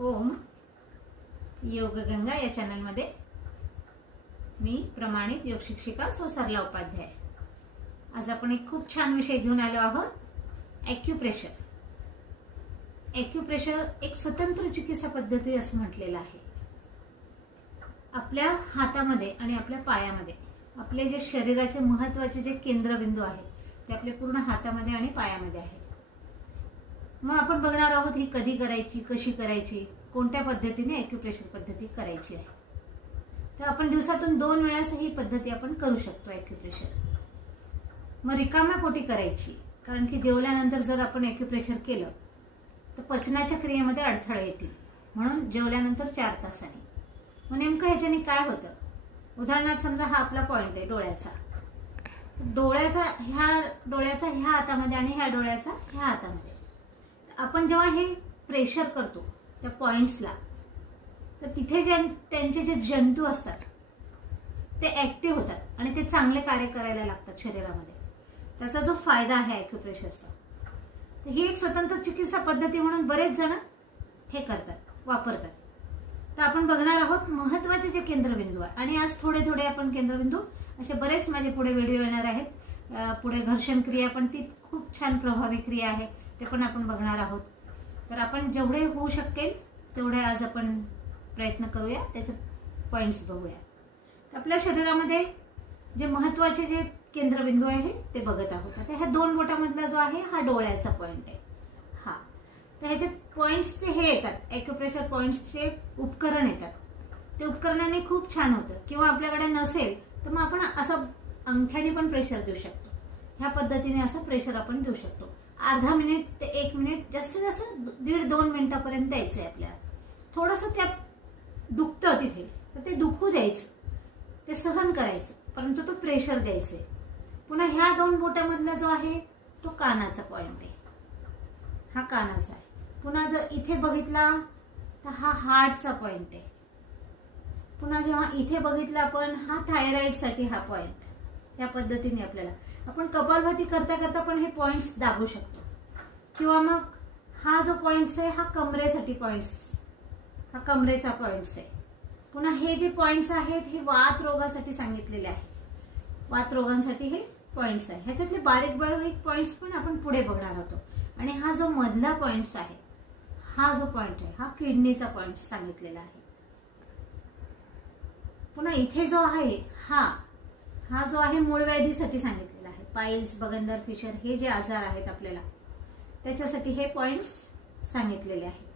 ओम योगगंगा या चॅनलमध्ये मी प्रमाणित योग शिक्षिका सोसारला उपाध्याय. आज आपण एक खूप छान विषय घेऊन आलो आहोत ॲक्युप्रेशर ॲक्युप्रेशर एक स्वतंत्र चिकित्सा पद्धती असं म्हटलेलं आहे. आपल्या हातामध्ये आणि आपल्या पायामध्ये आपले जे शरीराचे महत्त्वाचे जे केंद्रबिंदू आहेत ते आपल्या पूर्ण हातामध्ये आणि पायामध्ये आहे मग आपण बघणार आहोत ही कधी करायची कशी करायची कोणत्या पद्धतीने ॲक्युप्रेशर पद्धती करायची आहे. तर आपण दिवसातून दोन वेळास ही पद्धती आपण करू शकतो ॲक्युप्रेशर मग रिकाम्या पोटी करायची कारण की जेवल्यानंतर जर आपण ॲक्युप्रेशर केलं तर पचनाच्या क्रियेमध्ये अडथळे येतील. म्हणून जेवल्यानंतर चार तासाने. मग नेमकं ह्याच्याने काय होतं? उदाहरणार्थ समजा हा आपला पॉईंट आहे डोळ्याचा. डोळ्याचा ह्या डोळ्याचा ह्या हातामध्ये आणि ह्या डोळ्याचा ह्या हातामध्ये. आपण जेव्हा हे प्रेशर करतो त्या पॉइंट्सला तर तिथे जे त्यांचे जे जंतू असतात ते ऍक्टिव्ह होतात आणि ते चांगले कार्य करायला लागतात शरीरामध्ये. त्याचा जो फायदा आहे ॲक्युप्रेशरचा तर ही एक स्वतंत्र चिकित्सा पद्धती म्हणून बरेच जण हे करतात वापरतात. तर आपण बघणार आहोत महत्त्वाचे जे केंद्रबिंदू आहे. आणि आज थोडे थोडे आपण केंद्रबिंदू असे बरेच माझे पुढे व्हिडिओ येणार आहेत. पुढे घर्षण क्रिया पण ती खूप छान प्रभावी क्रिया आहे. ते पण आपण बघणार आहोत. तर आपण जेवढे होऊ शकेल तेवढे आज आपण प्रयत्न करूया. त्याचे पॉइंट्स बघूया. तर आपल्या शरीरामध्ये जे महत्त्वाचे जे केंद्रबिंदू आहे ते बघत आहोत. आता ह्या दोन बोटामधला जो आहे हा डोळ्याचा पॉइंट आहे. हा. तर ह्याचे पॉइंट्सचे हे येतात. ॲक्युप्रेशर पॉइंट्सचे उपकरण येतात. ते उपकरणाने खूप छान होतं. किंवा आपल्याकडे नसेल तर मग आपण असं अंगठ्याने पण प्रेशर देऊ शकतो. ह्या पद्धतीने असं प्रेशर आपण देऊ शकतो. अर्धा मिनिट ते एक मिनिट जास्तीत जास्त दीड दोन मिनिटापर्यंत द्यायचं आहे आपल्याला. थोडंसं त्या दुखतं तिथे तर ते दुखू द्यायचं. ते सहन करायचं परंतु तो प्रेशर द्यायचे पुन्हा ह्या दोन बोटामधला जो आहे तो कानाचा पॉइंट आहे. हा कानाचा आहे. पुन्हा जर इथे बघितला तर हा हार्टचा पॉइंट आहे. पुन्हा जेव्हा इथे बघितला आपण हा थायरॉइडसाठी हा पॉइंट या पद्धतीने आपल्याला. आपण कपालभाती करता करता पण हे पॉइंट्स दाबू शकतो. किंवा मग हा जो पॉइंट्स आहे हा कमरेसाठी पॉइंट्स हा कमरेचा पॉइंट्स आहे. पुन्हा हे जे पॉइंट्स आहेत हे वात रोगासाठी सांगितलेले आहे. वात रोगांसाठी हे पॉइंट्स आहे. ह्याच्यातले बारीक बारीक पॉइंट्स पण आपण पुढे बघणार होतो आणि हा जो मधला पॉइंट्स आहे हा जो पॉइंट आहे हा किडनीचा पॉइंट सांगितलेला आहे. पुन्हा इथे जो आहे हा हा जो आहे मूळव्याधीसाठी सांगितलेला आहे. पाईल्स बगंदर फिशर हे जे आजार आहेत आपल्याला त्याच्यासाठी हे पॉइंट्स सांगितलेले आहेत